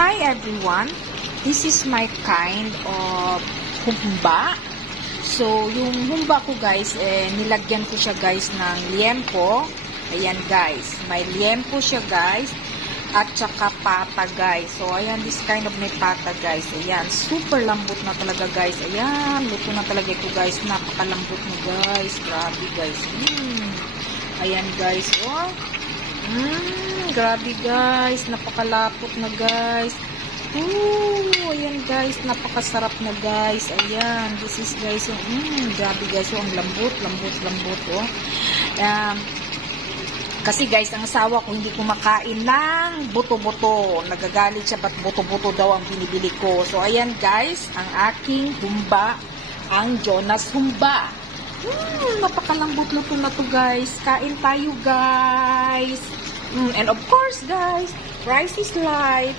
Hi everyone, this is my kind of humba. So, yung humba ko guys, nilagyan ko siya guys ng liempo. Ayan guys, may liempo siya guys. At saka pata guys. So, ayan, this kind of may pata guys. Ayan, super lambot na talaga guys. Ayan, luto na talaga ito guys. Napakalambot na guys. Grabe guys. Ayan guys, oh. Grabe guys, napakalapot na guys. Ayan guys, napakasarap na guys. Ayan, this is guys, grabe guys, ang lambot, oh. Kasi guys, ang asawa ko hindi kumakain ng buto-buto. Nagagalit siya, ba't buto-buto daw ang binibili ko. So ayan guys, ang aking humba, ang Jonas humba. Napakalambot na to guys. Kain tayo guys. And of course guys, rice is life.